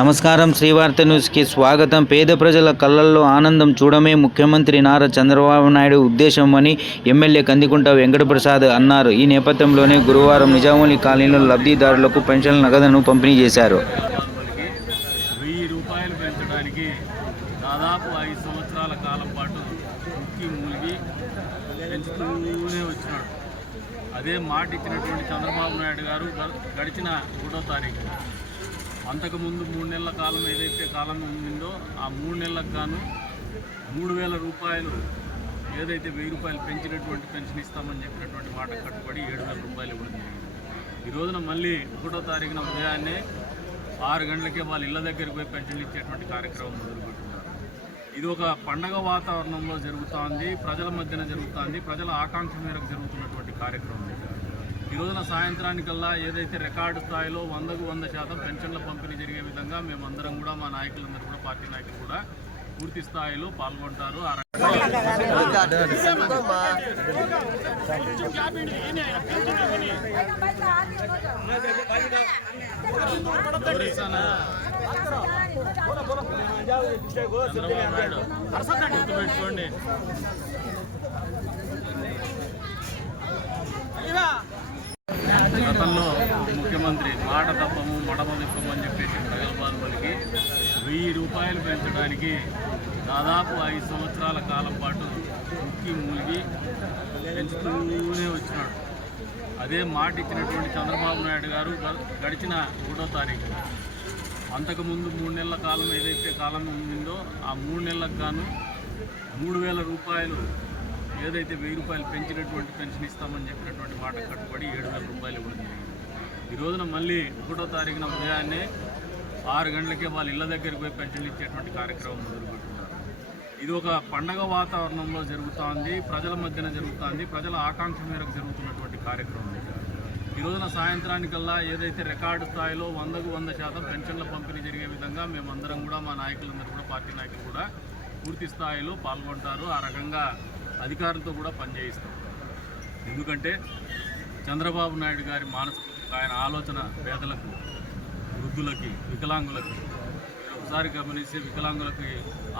నమస్కారం శ్రీవార్త న్యూస్కి స్వాగతం. పేద ప్రజల కళ్ళల్లో ఆనందం చూడమే ముఖ్యమంత్రి నారా చంద్రబాబు నాయుడు ఉద్దేశం అని ఎమ్మెల్యే కందికుంట వెంకటప్రసాద్ అన్నారు. ఈ నేపథ్యంలోనే గురువారం నిజాములి కాలనీలో లబ్ధిదారులకు పెన్షన్ నగదును పంపిణీ చేశారు. వెయ్యి రూపాయలు పెంచడానికి దాదాపు ఐదు సంవత్సరాల కాలం పాటు ముక్కి మూలిగి పెంచుతూనే వచ్చినాడు. అదే మాట ఇచ్చినటువంటి చంద్రబాబు నాయుడు గారు గడిచిన ఒకటో తారీఖు. అంతకుముందు మూడు నెలల కాలం ఏదైతే కాలం ఉండిందో ఆ మూడు నెలలకు గాను మూడు వేల రూపాయలు ఏదైతే వెయ్యి రూపాయలు పెంచినటువంటి పెన్షన్ ఇస్తామని చెప్పినటువంటి మాట కట్టుబడి ఏడు వేల రూపాయలు ఇవ్వడం జరిగింది. ఈ రోజున మళ్ళీ ఒకటో తారీఖున ఉదయాన్నే ఆరు గంటలకే వాళ్ళ ఇళ్ళ దగ్గరికి పోయి పెన్షన్లు ఇచ్చేటువంటి కార్యక్రమం మొదలుపెట్టున్నారు ఇది ఒక పండగ వాతావరణంలో జరుగుతోంది ప్రజల మధ్యన జరుగుతోంది ప్రజల ఆకాంక్ష మేరకు జరుగుతున్నటువంటి కార్యక్రమం ఈ రోజున సాయంత్రానికల్లా ఏదైతే రికార్డు స్థాయిలో వందకు వంద శాతం పెన్షన్ల పంపిణీ జరిగే విధంగా మేమందరం కూడా మా నాయకులందరూ కూడా పార్టీ నాయకులు కూడా పూర్తి స్థాయిలో పాల్గొంటారు. ఆ చంద్రబాబు నాయుడు గుర్తుపెట్టుకోండి. గతంలో ముఖ్యమంత్రి మాట తప్పము మడమ విప్పము అని చెప్పేసి ప్రగల్భాలు పలికి వెయ్యి రూపాయలు పెంచడానికి దాదాపు ఐదు సంవత్సరాల కాలం పాటు ముక్కి మూలిగి పెంచుతూనే వచ్చినాడు. అదే మాట ఇచ్చినటువంటి చంద్రబాబు నాయుడు గారు గడిచిన ఒకటో తారీఖు. అంతకుముందు మూడు నెలల కాలం ఏదైతే కాలం ఉండిందో ఆ మూడు నెలలకు గాను మూడు వేల రూపాయలు ఏదైతే వెయ్యి రూపాయలు పెంచినటువంటి పెన్షన్ ఇస్తామని చెప్పినటువంటి మాట కట్టుబడి ఏడు వేల రూపాయలు ఇవ్వడం జరిగింది. ఈ రోజున మళ్ళీ ఒకటో తారీఖున ఉదయాన్నే ఆరు గంటలకే వాళ్ళ ఇళ్ళ దగ్గరికి పోయి పెన్షన్లు ఇచ్చేటువంటి కార్యక్రమం మొదలుపెట్టున్నారు ఇది ఒక పండగ వాతావరణంలో జరుగుతోంది ప్రజల మధ్యన జరుగుతోంది ప్రజల ఆకాంక్ష మేరకు జరుగుతున్నటువంటి కార్యక్రమం ఈ రోజున సాయంత్రానికల్లా ఏదైతే రికార్డు స్థాయిలో వందకు వంద శాతం పెన్షన్ల పంపిణీ జరిగే విధంగా మేమందరం కూడా మా నాయకులందరూ కూడా పార్టీ నాయకులు కూడా పూర్తి స్థాయిలో పాల్గొంటారు. ఆ రకంగా అధికారులతో కూడా పనిచేయిస్తాం. ఎందుకంటే చంద్రబాబు నాయుడు గారి మానసిక ఆయన ఆలోచన పేదలకు వృద్ధులకి వికలాంగులకి మీరు ఒకసారి గమనిస్తే వికలాంగులకి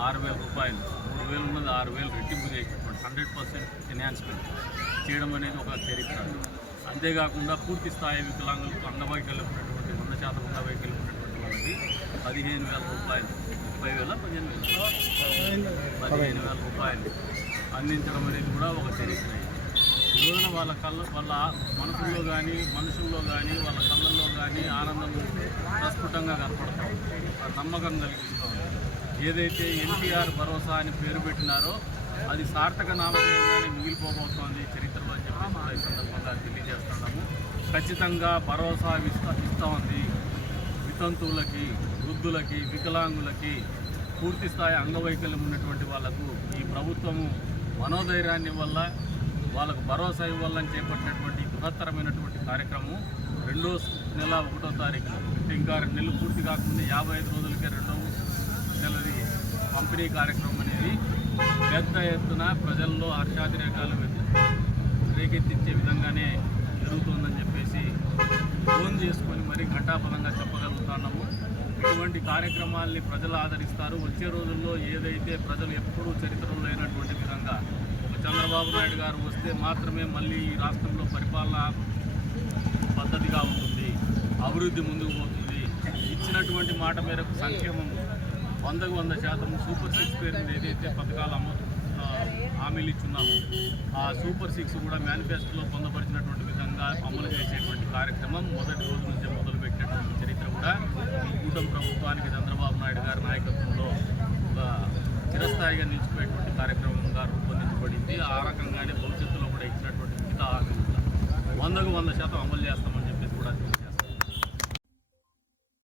ఆరు వేల రూపాయలు మూడు వేలు ఉన్నది ఆరు వేలు రెట్టింపు చేసినటువంటి హండ్రెడ్ పర్సెంట్ ఎన్హాన్స్మెంట్ చేయడం అనేది ఒక చరిత్ర. అంతేకాకుండా పూర్తి స్థాయి వికలాంగులకు అంగవైకల్యం ఉన్నటువంటి వంద శాతం అంగవైకల్యం ఉన్నటువంటి వాళ్ళకి పదిహేను వేల రూపాయలు ముప్పై వేల పదిహేను వేల. పదిహేను వేల రూపాయలు. అందించడం అనేది కూడా ఒక చరిత్ర. ఈరోజున వాళ్ళ కళ్ళ వాళ్ళ మనసుల్లో కానీ మనుషుల్లో కానీ వాళ్ళ కళ్ళల్లో కానీ ఆనందం ప్రస్ఫుటంగా కనపడతాం. ఆ నమ్మకం కలిగిస్తాం. ఏదైతే ఎన్టీఆర్ భరోసా అని పేరు పెట్టినారో అది సార్థక నామధేయంగానే మిగిలిపోబోతోంది చరిత్రలో అని చెప్పి ఈ సందర్భంగా తెలియజేస్తున్నాము. ఖచ్చితంగా భరోసా ఇస్తా ఇస్తోంది వితంతువులకి వృద్ధులకి వికలాంగులకి పూర్తి స్థాయి అంగవైకల్యం ఉన్నటువంటి వాళ్ళకు ఈ ప్రభుత్వము మనోధైర్యాన్ని వల్ల వాళ్ళకు భరోసా ఇవ్వాలని చేపట్టినటువంటి బృహత్తరమైనటువంటి కార్యక్రమం రెండో నెల ఒకటో తారీఖు ఇంకా రెండు నెలలు పూర్తి కాకుండా యాభై ఐదు రోజులకే రెండవ నెలది పంపిణీ కార్యక్రమం అనేది పెద్ద ఎత్తున ప్రజల్లో హర్షాతిరేకాలు రేకెత్తించే విధంగానే జరుగుతుందని చెప్పేసి ఫోన్ చేసుకొని మరీ ఘంటాపదంగా చెప్పగలుగుతున్నాము. ఇటువంటి కార్యక్రమాల్ని ప్రజలు ఆదరిస్తారు. వచ్చే రోజుల్లో ఏదైతే ప్రజలు ఎప్పుడూ చరిత్రలో లేనటువంటి విధంగా ఒక చంద్రబాబు నాయుడు గారు వస్తే మాత్రమే మళ్ళీ ఈ రాష్ట్రంలో పరిపాలన పద్ధతిగా ఉంటుంది అభివృద్ధి ముందుకు పోతుంది. ఇచ్చినటువంటి మాట మేరకు సంక్షేమం వందకు వంద శాతం సూపర్ సిక్స్ పేరు ఏదైతే పథకాలు అమ్మ హామీలు ఇచ్చున్నాము ఆ సూపర్ సిక్స్ కూడా మేనిఫెస్టోలో పొందపరిచినటువంటి విధంగా అమలు చేసేటువంటి కార్యక్రమం మొదటి రోజు నుంచే మొదలు ప్రభుత్వానికి చంద్రబాబు నాయుడు గారి నాయకత్వంలో ఒక చిరస్థాయిగా నిలిచిపోయేటువంటి కార్యక్రమంగా రూపొందించబడింది. ఆ రకంగానే భవిష్యత్తులో కూడా ఇచ్చినటువంటి మిగతా వందకు వంద శాతం అమలు చేస్తామని